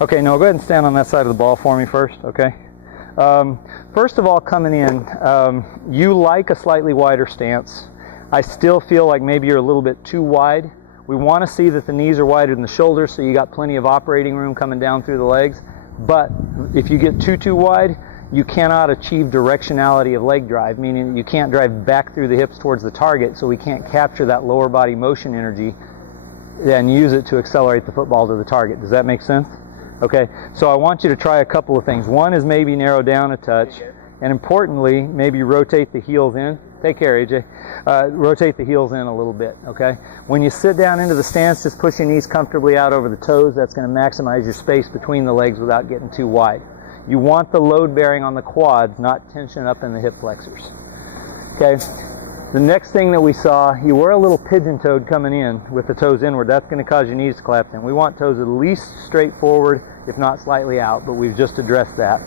Okay, Noah, go ahead and stand on that side of the ball for me first, okay? First of all, coming in, you like a slightly wider stance. I still feel like maybe you're a little bit too wide. We want to see that the knees are wider than the shoulders, so you got plenty of operating room coming down through the legs. But if you get too wide, you cannot achieve directionality of leg drive, meaning you can't drive back through the hips towards the target, so we can't capture that lower body motion energy and use it to accelerate the football to the target. Does that make sense? Okay, so I want you to try a couple of things. One is maybe narrow down a touch, and importantly, maybe rotate the heels in. Take care, AJ. Rotate the heels in a little bit, okay? When you sit down into the stance, just push your knees comfortably out over the toes. That's going to maximize your space between the legs without getting too wide. You want the load bearing on the quads, not tension up in the hip flexors. Okay? The next thing that we saw, you were a little pigeon-toed coming in with the toes inward. That's going to cause your knees to collapse in. We want toes at least straight forward, if not slightly out, but we've just addressed that.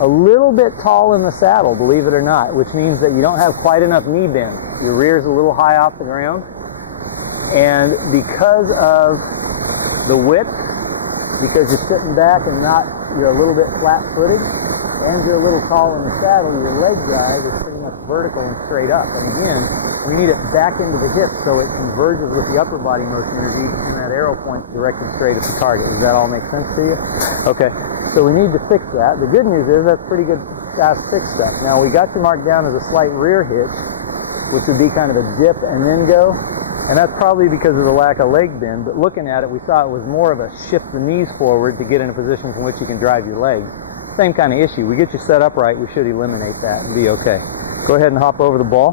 A little bit tall in the saddle, believe it or not, which means that you don't have quite enough knee bend. Your rear's a little high off the ground. And because of the width, because you're sitting back and you're a little bit flat-footed, and you're a little tall in the saddle, your leg drive is pretty much vertical and straight up. And again, we need it back into the hips so it converges with the upper body motion energy and that arrow point directed straight at the target. Does that all make sense to you? Okay, so we need to fix that. The good news is that's pretty good fast fix stuff. Now we got you marked down as a slight rear hitch, which would be kind of a dip and then go. And that's probably because of the lack of leg bend, but looking at it, we saw it was more of a shift the knees forward to get in a position from which you can drive your legs. Same kind of issue. We get you set up right, we should eliminate that and be okay. Go ahead and hop over the ball.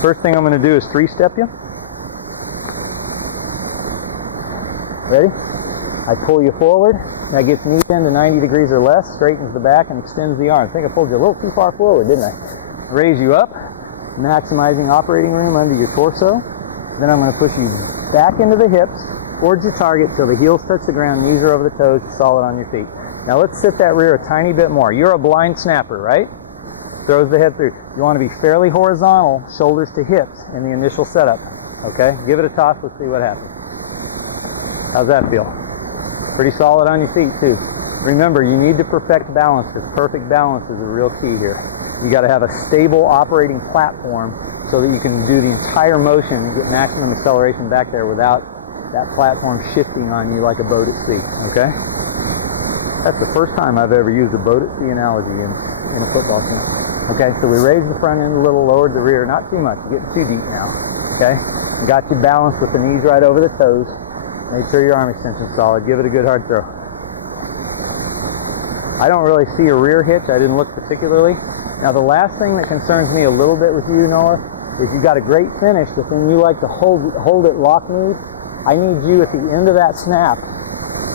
First thing I'm going to do is three-step you. Ready? I pull you forward. That gets knee bend to 90 degrees or less, straightens the back, and extends the arm. I think I pulled you a little too far forward, didn't I? Raise you up, maximizing operating room under your torso. Then I'm going to push you back into the hips, towards your target till the heels touch the ground, knees are over the toes, you're solid on your feet. Now let's sit that rear a tiny bit more. You're a blind snapper, right? Throws the head through. You want to be fairly horizontal, shoulders to hips in the initial setup. Okay? Give it a toss, let's see what happens. How's that feel? Pretty solid on your feet too. Remember, you need to perfect balance, because perfect balance is a real key here. You got to have a stable operating platform so that you can do the entire motion and get maximum acceleration back there without that platform shifting on you like a boat at sea, okay? That's the first time I've ever used a boat at sea analogy in a football team. Okay, so we raised the front end a little, lowered the rear, not too much, you're getting too deep now, okay? Got you balanced with the knees right over the toes. Make sure your arm extension's solid, give it a good hard throw. I don't really see a rear hitch, I didn't look particularly. Now the last thing that concerns me a little bit with you, Noah, is you got a great finish, but then you like to hold it lock-kneed. I need you at the end of that snap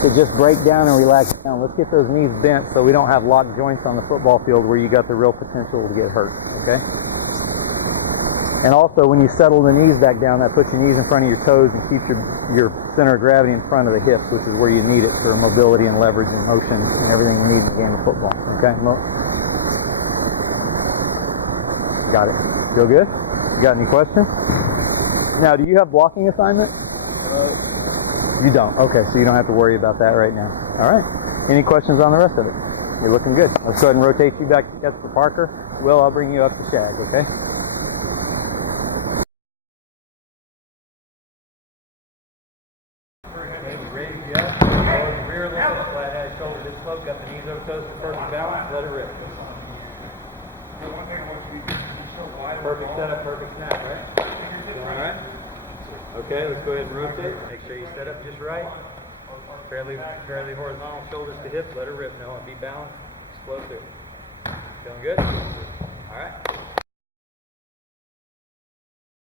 to just break down and relax down. Let's get those knees bent so we don't have locked joints on the football field where you got the real potential to get hurt, okay? And also, when you settle the knees back down, that puts your knees in front of your toes and keeps your center of gravity in front of the hips, which is where you need it for mobility and leverage and motion and everything you need in the game of football, okay? Got it. Feel good? You got any questions? Now, do you have blocking assignment? You don't. Okay, so you don't have to worry about that right now. All right. Any questions on the rest of it? You're looking good. Let's go ahead and rotate you back to Kester Parker. Will, I'll bring you up to Shag, okay? Raise you up. Lower the rear a little bit. Flat head, shoulders hip slope. Got the knees over toes for perfect balance. Let it rip. Perfect setup, perfect snap, right? All right. Okay, let's go ahead and rotate. Make sure you set up just right. Fairly horizontal, shoulders to hips. Let her rip. No, be balanced. Explode through. Feeling good? All right.